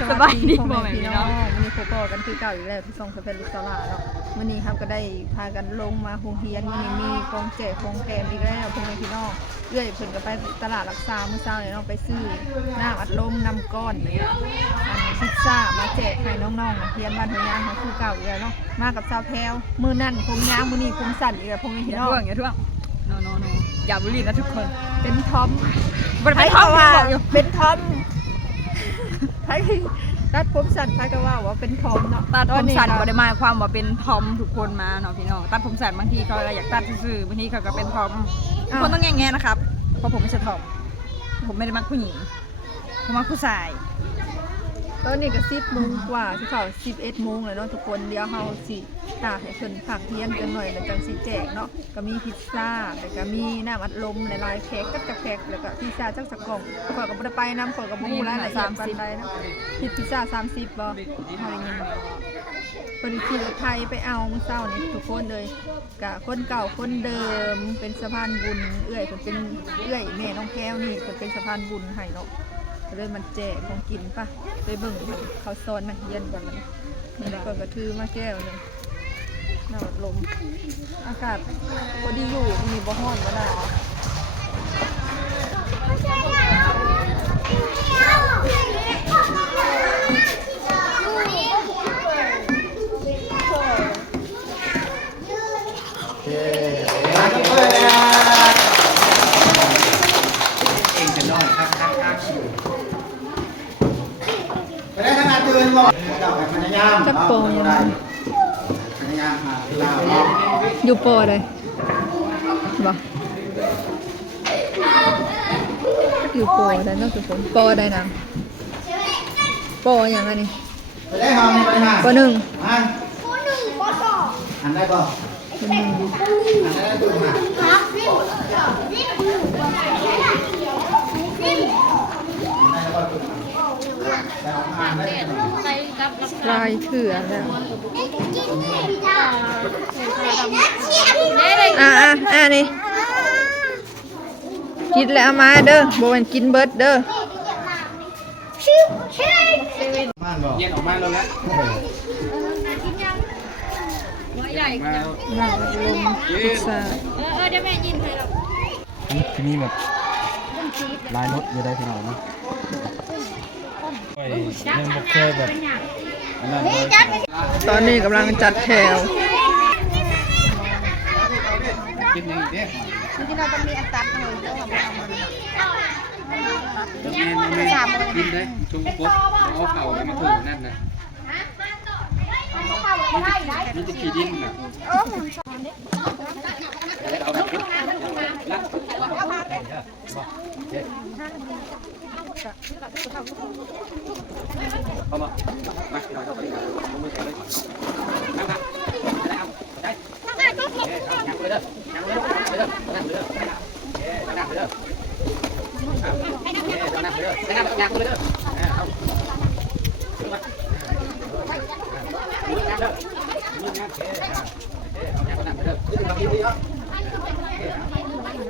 สบายดีพ่อแม่พี่น้องวันนี้พบกันคือเก่าอีกแล้วที่ส่งสเปนลิสตลาเนาะวันนี้ครับก็ได้พากันลงมาโรงเรียนวันนี้มีกองแจกกองแกมอีกแล้วพ่อแม่พี่น้องเอื้อยเพิ่นก็ไปตลาดรักษาเมื่อเช้าเนี่ยเนาะไปซื้อน้ำอัดลมน้ำก้อนพิซซ่ามาแจกให้น้องๆเรียนบ้านหัวยางเขาคือเก่าอีกแล้วเนาะมากับสาวแพรวมือนั่นผมยางมือนี้ผมสั่นอีกแล้วพ่อแม่พี่น้องอย่าท่วงโนอย่าบุรีนะทุกคนเป็นทอม เป็นทอมเป็นทอมไทยตัดผมสั้นไทยก็ว่าเป็นทอมเนาะตัดผมสั้นก็ได้หมายความว่าเป็นทอมทุกคนมาเนาะพี่น้องตัดผมสั้นบางทีเขาอยากตัดซื่อบางทีเขาก็เป็นทอมทุกคนต้องแง่ๆนะครับเพราะผมไม่ใช่ทอมผมไม่ได้มักผู้หญิงผมมักผู้ชายตอนนี้ก็10 โมงกว่าสิเขา11 โมงแล้วเนาะทุกคนเดี๋ยวเฮาสิให้เพิ่นพักเที่ยงกันหน่อยแล้วจังสิแจกเนาะก็มีพิซซ่าแล้วก็มีน้ำอัดลมหลายๆแพ็คกับแพ็คแล้วก็พิซซ่าจักกล่องข้อยก็บ่ได้ไปนำข้อยก็บ่ฮู้รายละเอียดปานใดเนาะพิซซ่า30บ่เฮาได้ยินเพิ่นขี่รถไถไปเอามื้อเช้านี้ทุกคนเลยก็คนเก่าคนเดิมเป็นสะพานบุญเอื้อยเพิ่นเป็นเอื้อยแม่น้องแก้วนี่เพิ่นเป็นสะพานบุญให้เนาะเลยมันแจกของกินป่ะเลยเบิ่งเขาซ้อนนักเรียนก่อนเลยนี่ก่อนก็ถือมาแก้วนึงน้ำอัดลมอากาศพอดีอยู่มีบ่ฮ้อนบ่หนาวจับโปยังอยู่โปเลยบ่อยู่โปได้นอกจากฝนโปได้นะโปอย่างไรนี่โป1อันได้ป่ะอันได้ตัวมาลายเถื่อแล้วนี่กินแล้วมาเด้อโบมันกินเบิร์ดเด้อเย็นออกมาแล้วนะใหญ่น้ำอัดลมพิซซ่าเดี๋ยวแม่ยินให้เราที่นี่แบบลายรถอยู่ได้ที่ไหนนะยังไม่เคยแบบตอนนี้กำลังจัดแถวกินอย่างนี้ที่เราต้องมีอัตราเลยเจ้าของเรากินได้ชุ่มปุ๊บเอาเข่ามาถูนั่นนะมันจะขี้ดินนะเอามามาเอาไปมือแขนเลยนั่งครับเอาได้นั่งเลยเด้อนั่งเลยเด้อนั่งเลยเด้อนั่งเลยเด้อนั่งเลยเด้อนั่งเลยเด้อนั่งเลยเด้อเอานั่งเด้อนั่งเด้อเอากินดีอ่ะ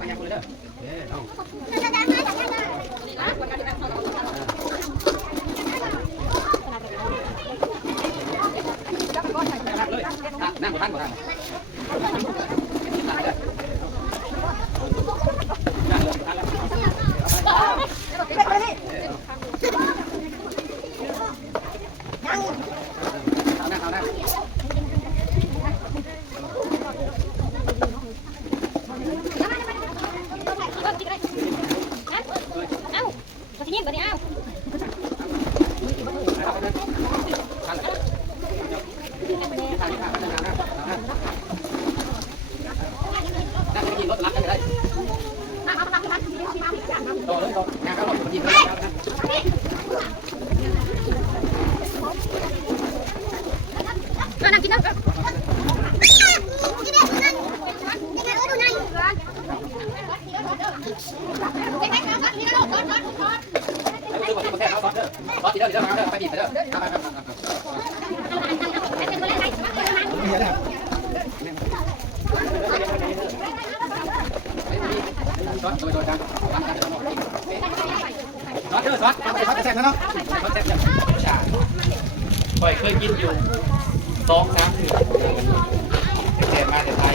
นั่งเลยเด้อเอานั่งก่อนนั่งก่อนซอสเด้อซอสซอสแซ่บ บนะเนาะ เขาแซ่บจากชาค่อยเคยกินอยู่2-3 เดือนแต่มาแต่ไทย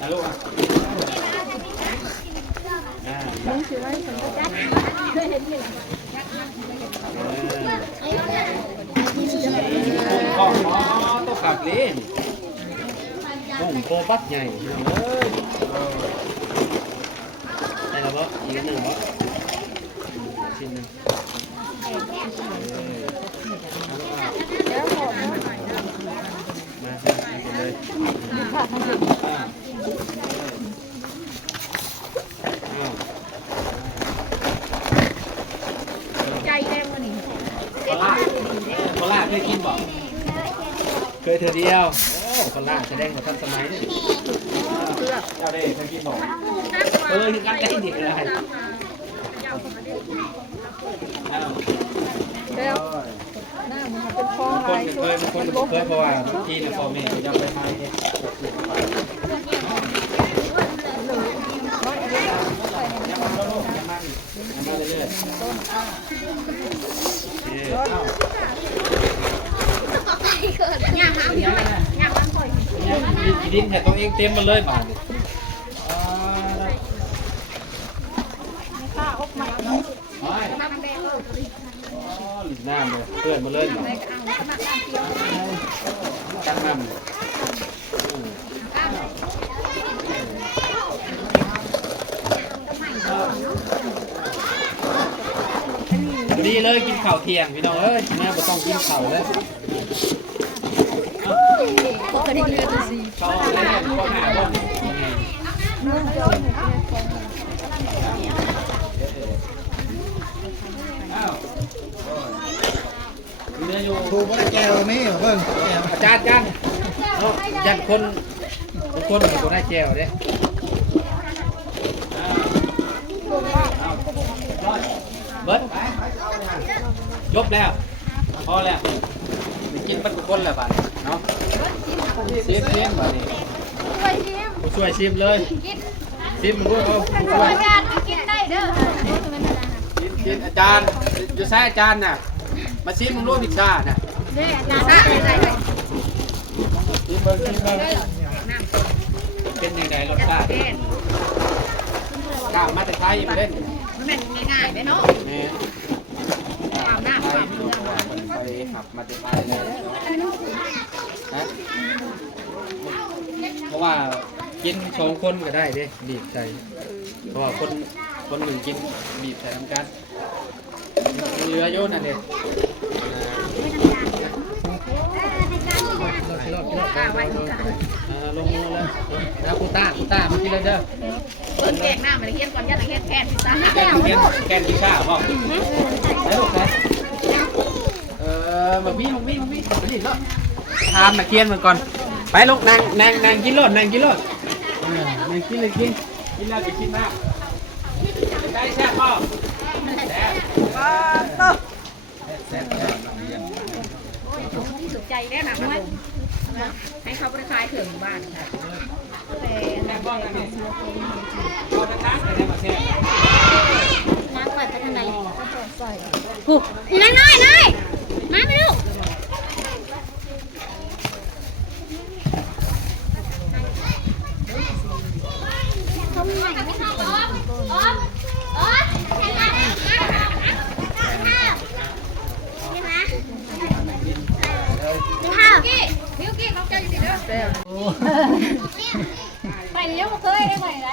นะลูกอ่ะมึงชื่ออะไรกุ้งหม้อตัวกลับเล่นกุ้งโคบัดใหญ่เลยได้แล้วบ่อีกหนึ่งบ่ชิ้นหนึ่งใจแรงวันนี้ โคราชเคยกินบ่เคยเธอเดียวโอ้โคราชแสดงว่าทันสมัยนี่เจ้าเด้เคยกินบ่คือกันได้ดีเลย แล้วหน้ามันเป็นฟอง ค ลาน ย เคยเพราะว่าบางทีเนี่ยพ่อแม่จะไปทานเนี่ยมาเรื่อยๆดินแต่ตัวเองเต็มมาเลยมาเนี่ยหน้าเลยเพื่อนมาเลยตั้งน้ำดีเลยกินข้าวเที่ยงพี่น้องเอ้ยแม่ไม่ต้องกินข้าวเลยข้าวอะไรข้าวหน้าบ้านเนื้ออยู่ ถูกว่าแก้วนี่เบิ่งแก้ว อาจารย์ยันคนคนได้แก้วเด้เบิร์ดจบแล้วพอแล้วกินปัดทุกคนแล้วบ้านเนาะชิมบ้านนี้ผู้ช่วยชิมเลยชิมด้วยเอาผู้ช่วยกินอาจารย์อยู่ใช้อาจารย์น่ะมาชิมมึงรู้พิซซ่าน่ะชิมเบิ้งเป็นยังไงรสชาติกล้ามาแต่ไทยมาเล่น มันเป็นง่ายๆเนาะ นี่อาบน้ำไปขับมาแต่ไทยเลยนะเพราะว่ากิน2 คนก็ได้เด้บีบใส่เพราะว่าคนหนึ่งกินบีบใส่ทำกันเรือโยนนั่นเองลงมือเลยนะคุณต้ามากินเลยเด้อ เปิดแกงหน้ามันเฮี้ยนก่อนยัดเฮี้ยนแค่พิซซ่า แกนกินข้าวป่ะไปลูกไปมาวิ่งไปดิลูกทานมาเคียนมันก่อนไปลูกนางกินรถนางกินเลยกินแล้วไปกินมากได้แซ่บป่ะแซ่บ ที่สุดใจแน่นะมันให้เขาไปขายถึงบ้านแต่ แซ่บป่ะนี่เอาตั้งแต่มาแซ่บ น้ำเปิดไปทางไหนหูน้อยมาไปลูกทำไมไม่เข้ามิวกี้เขาจะอยู่เด้อไปเลี้ยวเคยได้ไหมไร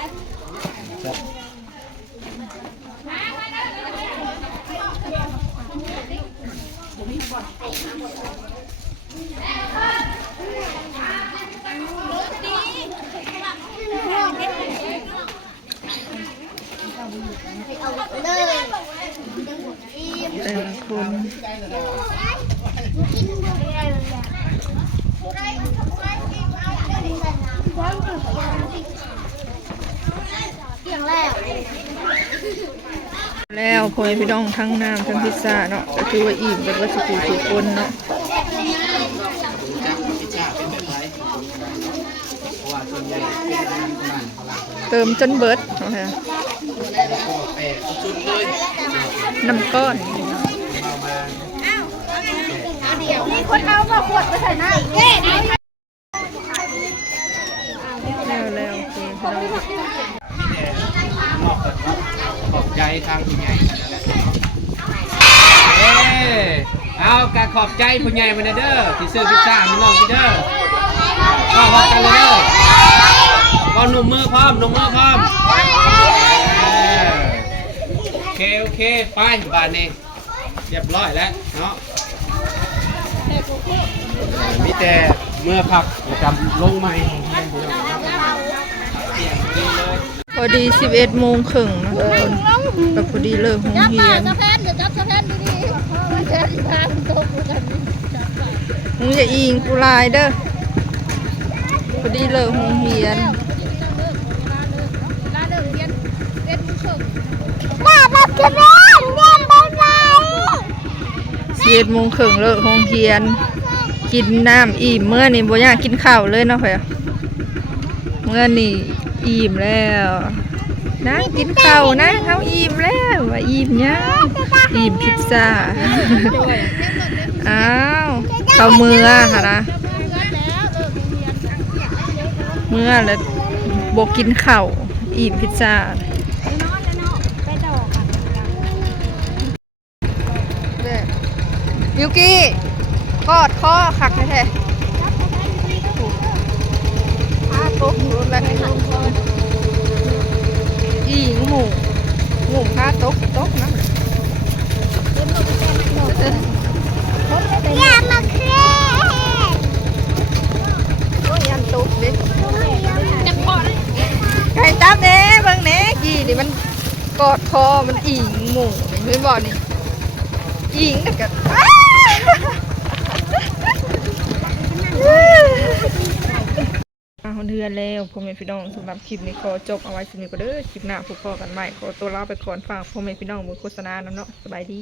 แต่ละคน แล้วพอพี่น้องทั้งน้ำทั้งพิซซ่าเนาะก็ถือว่าอิ่มเป็นวัตถุทุกคนเนาะ พิซซ่าเป็นแบบไรเพราะว่าส่วนใหญ่เป็นอาหารโบราณเขาล้าง เติมจนเบิดโอเค แล้วก็แป้ง สุดๆเลย น้ำก้อน เอามา มีคนเอามาขวดไปใส่หน้าเย้ได้ แล้วโอเคพี่น้อง มอบกันเนาะขอบใจทางผู้ใหญ่นั่นแหละเอ้เอากะขอบใจผู้ใหญ่มาเด้อที่ซื้อพิซซ่าให้น้องพี่เด้อก็พอกันเลยเด้อก็หนุ่มมือพร้อมหนุ่มมือพร้อมโอเคไปบ้านนี้เรียบร้อยแล้วเนาะมีแต่เมื่อพักจะจำลงใหม่ของเฮียนเดียวเสียงดีเลย พอดี11 โมงครึ่งนะทุกคนก็พอดีเลิกโรงเรียน จับแพนเดี๋ยวจับแพนดีๆแพนที่พาคุณโตกูกัน มึงจะอิงกูลายเด้อพอดีเลิกโรงเรียน บ้าบักจะแม่เรียนไปไหน 11 โมงครึ่งเลิกโรงเรียน กินน้ำอิ่มเมื่อนี่บ่อยากกินข้าวเลยเนาะเพื่อนเมื่อนี่อิ่มแล้วนะกินข้าวนะเขาอิ่มแล้วว่าอิ่มยังอิ่มพิซซ่าอ้าวเข้าเมื่อค่ะนะเมื่อแล้วบ่กินข้าวอิ่มพิซซ่ายูกิกอดคอขักแท้ๆพาตกอยู่แล้วอีหมูพาตกนะ อย่ามาเครียด โอ้ยยันตกเด้ จะพอด ไก่จับเด้เบิ่งเด้กี่นี่มันกอดคอมันอิงหมูนี่เห็นบ่นี่อิงกัน เดือนแล้วพ่อแม่พี่น้องสำหรับคลิปนี้ขอจบเอาไว้สำหรับนี้ก็เด้อคลิปหน้าพบกันใหม่ขอตัวลาไปก่อนฝากพ่อแม่พี่น้องมือโฆษณานำเนาะสบายดี